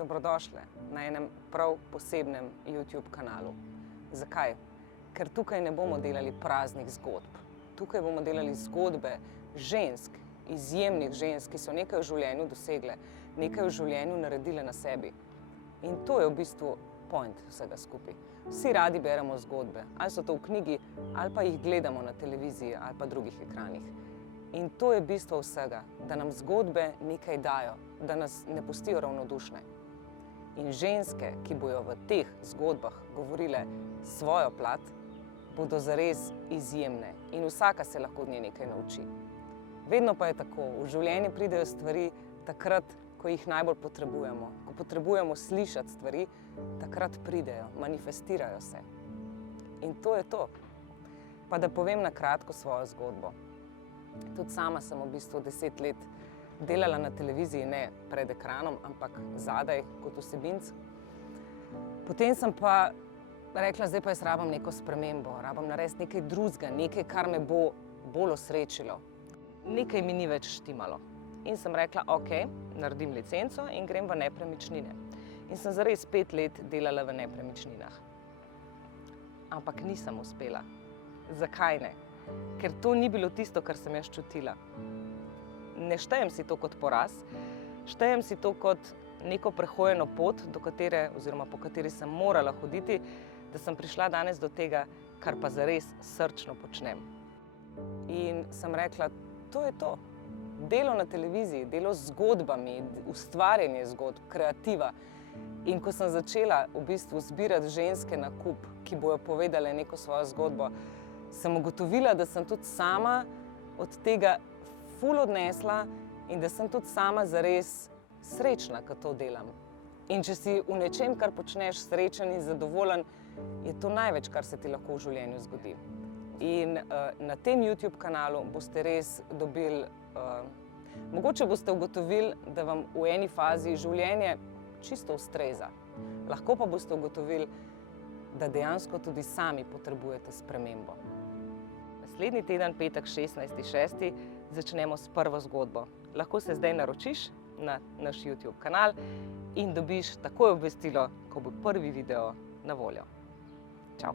dobrodošle na enem prav posebnem YouTube kanalu. Zakaj? Ker tukaj ne bomo delali praznih zgodb. Tukaj bomo delali zgodbe žensk, izjemnih žensk, ki so nekaj v življenju dosegle, nekaj v življenju naredile na sebi. In to je v bistvu point vsega skupaj. Vsi radi beremo zgodbe, ali so to v knjigi, ali pa jih gledamo na televiziji ali pa drugih ekranih. In to je bistvo vsega, da nam zgodbe nekaj dajo, da nas ne pustijo ravnodušne. In ženske, ki bojo v teh zgodbah govorile svojo plat, bodo zares izjemne in vsaka se lahko od nje nekaj nauči. Vedno pa je tako, v življenju pridejo stvari takrat, ko jih najbolj potrebujemo. Ko potrebujemo slišati stvari, takrat pridejo, manifestirajo se. In to je to. Pa da povem na kratko svojo zgodbo. Tudi sama sem v bistvu 10 let delala na televiziji, ne pred ekranom, ampak zadaj kot vsebinec. Potem sem pa rekla, zdaj pa jaz rabim neko spremembo, rabim narediti nekaj drugega, nekaj, kar me bo bolj osrečilo. Nekaj mi ni več štimalo. In sem rekla, ok, naredim licenco in grem v nepremičnine. In sem zares 5 let delala v nepremičninah. Ampak nisem uspela. Zakaj ne? Ker to ni bilo tisto, kar sem jaz čutila. Ne štejem si to kot poraz, štejem si to kot neko prehojeno pot, do katere, oziroma po kateri sem morala hoditi, da sem prišla danes do tega, kar pa zares srčno počnem. In sem rekla, to je to. Delo na televiziji, delo z zgodbami, ustvarjanje zgodb, kreativa. In ko sem začela v bistvu zbirati ženske na kup, ki bojo povedale neko svojo zgodbo, sem ugotovila, da sem tudi sama od tega ful odnesla in da sem tudi sama zares srečna, ko to delam. In če si v nečem, kar počneš, srečen in zadovoljen, je to največ, kar se ti lahko v življenju zgodi. In na tem YouTube kanalu boste res dobili, mogoče boste ugotovili, da vam v eni fazi življenje čisto ustreza. Lahko pa boste ugotovili, da dejansko tudi sami potrebujete spremembo. Naslednji teden, petek 16.6. začnemo s prvo zgodbo. Lahko se zdaj naročiš na naš YouTube kanal in dobiš takoj obvestilo, ko bo prvi video na voljo. Čau!